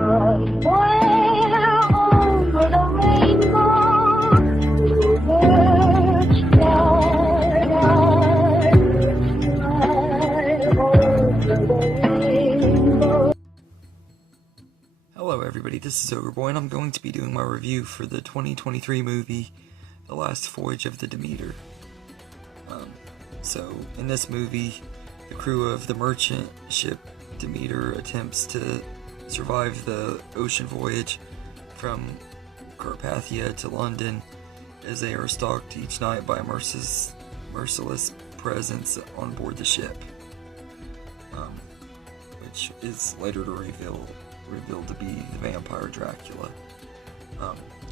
Somewhere over the rainbow, birds fly over the rainbow. Hello everybody, this is Ogre Boy, and I'm going to be doing my review for the 2023 movie, The Last Voyage of the Demeter. So, in this movie, the crew of the merchant ship Demeter attempts to survive the ocean voyage from Carpathia to London, as they are stalked each night by a merciless presence on board the ship, which is later to revealed to be the vampire Dracula.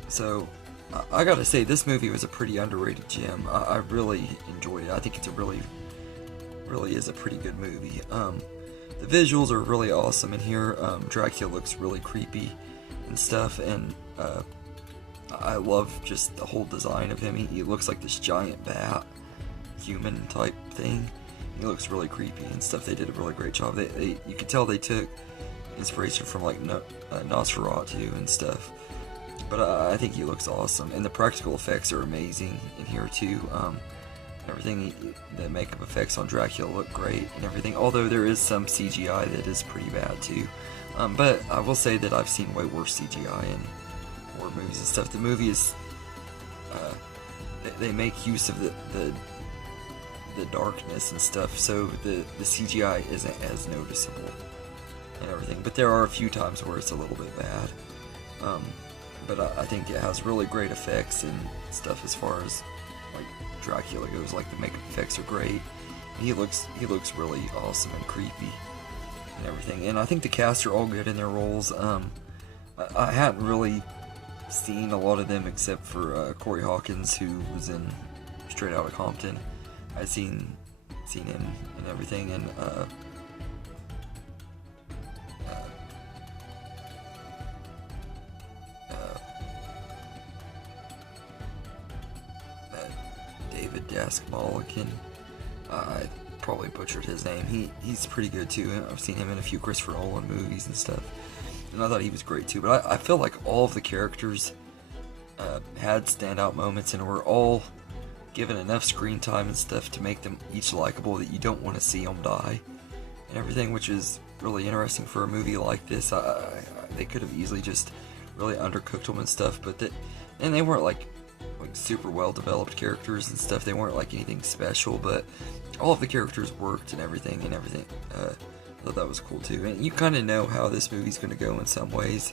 So I gotta say, this movie was a pretty underrated gem. I really enjoyed it. I think it's a really is a pretty good movie. The visuals are really awesome in here. Dracula looks really creepy and stuff, and I love just the whole design of him. He looks like this giant bat, human type thing. He looks really creepy and stuff. They did a really great job. You could tell they took inspiration from like Nosferatu and stuff, but I think he looks awesome, and the practical effects are amazing in here too. Everything, the makeup effects on Dracula look great and everything, although there is some CGI that is pretty bad too. But I will say that I've seen way worse CGI in horror movies and stuff. The movie is, they make use of the darkness and stuff, so the CGI isn't as noticeable and everything, but there are a few times where it's a little bit bad. But I think it has really great effects and stuff as far as like Dracula goes. Like, the makeup effects are great, and he looks really awesome and creepy and everything. And I think the cast are all good in their roles. I hadn't really seen a lot of them except for Corey Hawkins, who was in Straight Outta Compton. I'd seen him and everything, and Daskmalikin. I probably butchered his name. He's pretty good too. I've seen him in a few Christopher Nolan movies and stuff, and I thought he was great too. But I feel like all of the characters had standout moments and were all given enough screen time and stuff to make them each likable, that you don't want to see them die and everything, which is really interesting for a movie like this. They could have easily just really undercooked them and stuff, but they weren't like super well developed characters and stuff. They weren't like anything special, but all of the characters worked and everything. I thought that was cool too. And you kind of know how this movie's going to go in some ways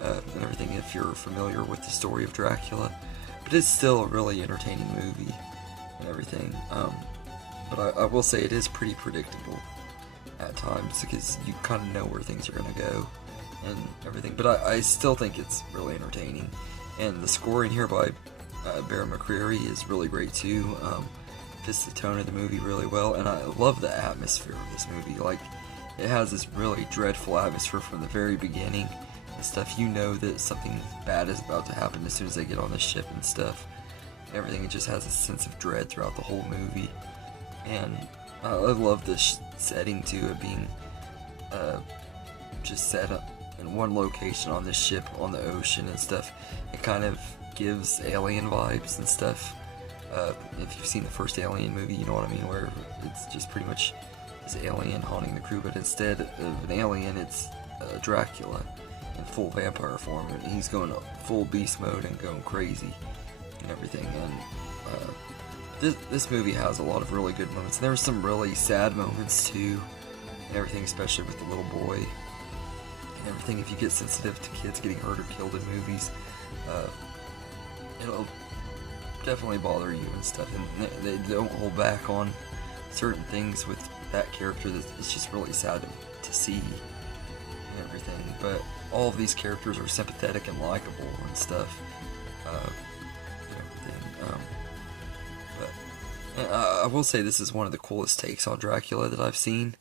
and everything, if you're familiar with the story of Dracula. But it's still a really entertaining movie and everything. But I will say it is pretty predictable at times, because you kind of know where things are going to go and everything. But I still think it's really entertaining. And the score in here by Bear McCreary is really great too. Fits the tone of the movie really well, and I love the atmosphere of this movie. Like, it has this really dreadful atmosphere from the very beginning and stuff. You know that something bad is about to happen as soon as they get on the ship and stuff. Everything, it just has a sense of dread throughout the whole movie, and I love this setting too, it being just set up in one location on this ship on the ocean and stuff. It kind of gives Alien vibes and stuff. If you've seen the first Alien movie, you know what I mean, where it's just pretty much this alien haunting the crew, but instead of an alien, it's Dracula in full vampire form, and he's going full beast mode and going crazy and everything. And this movie has a lot of really good moments, and there were some really sad moments too and everything, especially with the little boy and everything. If you get sensitive to kids getting hurt or killed in movies, it'll definitely bother you and stuff, and they don't hold back on certain things with that character that it's just really sad to see and everything. But all of these characters are sympathetic and likable and stuff and everything. But I will say this is one of the coolest takes on Dracula that I've seen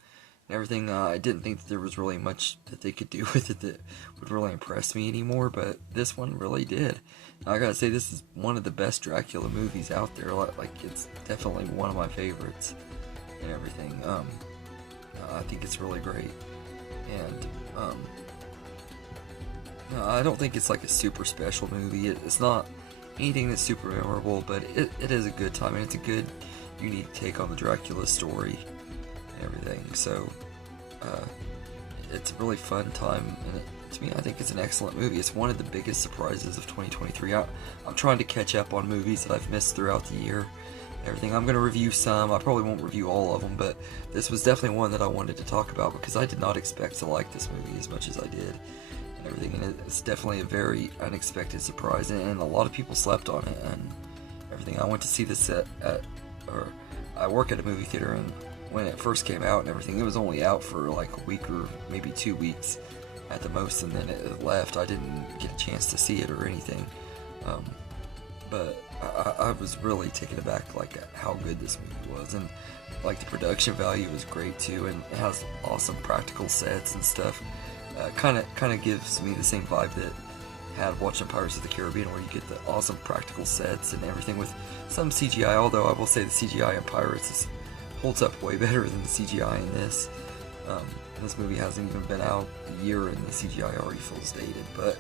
and everything. I didn't think that there was really much that they could do with it that would really impress me anymore, but this one really did. I gotta say, this is one of the best Dracula movies out there. Like, it's definitely one of my favorites and everything. I think it's really great, and No, I don't think it's like a super special movie. It's not anything that's super memorable, but it is a good time, and it's a good, unique take on the Dracula story and everything. So, it's a really fun time, and to me, I think it's an excellent movie. It's one of the biggest surprises of 2023. I'm trying to catch up on movies that I've missed throughout the year. Everything. I'm going to review some. I probably won't review all of them, but this was definitely one that I wanted to talk about because I did not expect to like this movie as much as I did. And everything, and it's definitely a very unexpected surprise, and a lot of people slept on it and everything. I went to see this I work at a movie theater, and when it first came out and everything, it was only out for like a week or maybe 2 weeks at the most, and then it left. I didn't get a chance to see it or anything, but I was really taken aback like how good this movie was, and like the production value was great too, and it has awesome practical sets and stuff. Kind of gives me the same vibe that had watching Pirates of the Caribbean, where you get the awesome practical sets and everything with some CGI. Although I will say the CGI in Pirates holds up way better than the CGI in this. This movie hasn't even been out a year, and the CGI already feels dated. But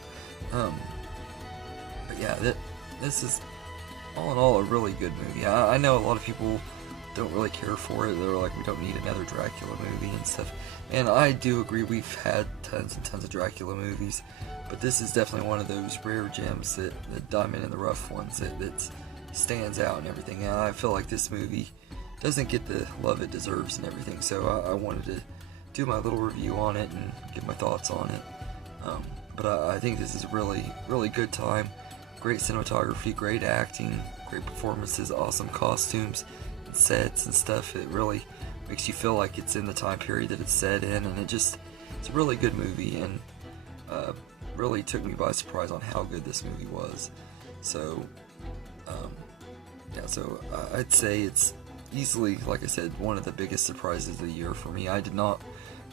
yeah, this is all in all a really good movie. I know a lot of people don't really care for it. They're like, we don't need another Dracula movie and stuff. And I do agree, we've had tons and tons of Dracula movies, but this is definitely one of those rare gems, the diamond in the rough ones, that stands out and everything. And I feel like this movie doesn't get the love it deserves and everything, so I wanted to do my little review on it and give my thoughts on it. But I think this is a really, really good time. Great cinematography, great acting, great performances, awesome costumes, sets and stuff. It really makes you feel like it's in the time period that it's set in, and it's a really good movie, and really took me by surprise on how good this movie was. So yeah, so I'd say it's easily, like I said, one of the biggest surprises of the year for me. I did not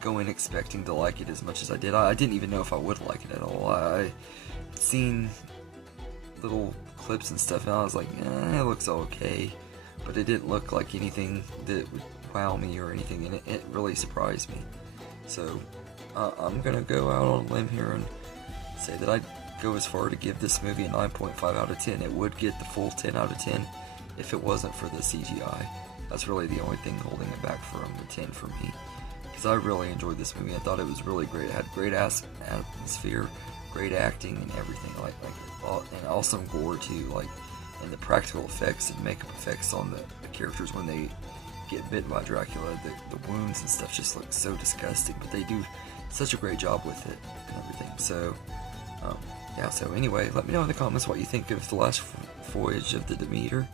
go in expecting to like it as much as I did. I didn't even know if I would like it at all. I seen little clips and stuff, and I was like, it looks okay, but it didn't look like anything that would wow me or anything, and it really surprised me. So I'm gonna go out on a limb here and say that I'd go as far to give this movie a 9.5 out of 10. It would get the full 10 out of 10 if it wasn't for the CGI. That's really the only thing holding it back from the 10 for me, because I really enjoyed this movie. I thought it was really great. It had great atmosphere, great acting, and everything, like and awesome gore too, like, and the practical effects and makeup effects on the characters when they get bitten by Dracula. The wounds and stuff just look so disgusting, but they do such a great job with it and everything. So yeah, so anyway, let me know in the comments what you think of The Last Voyage of the Demeter,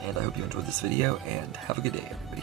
and I hope you enjoyed this video, and have a good day, everybody.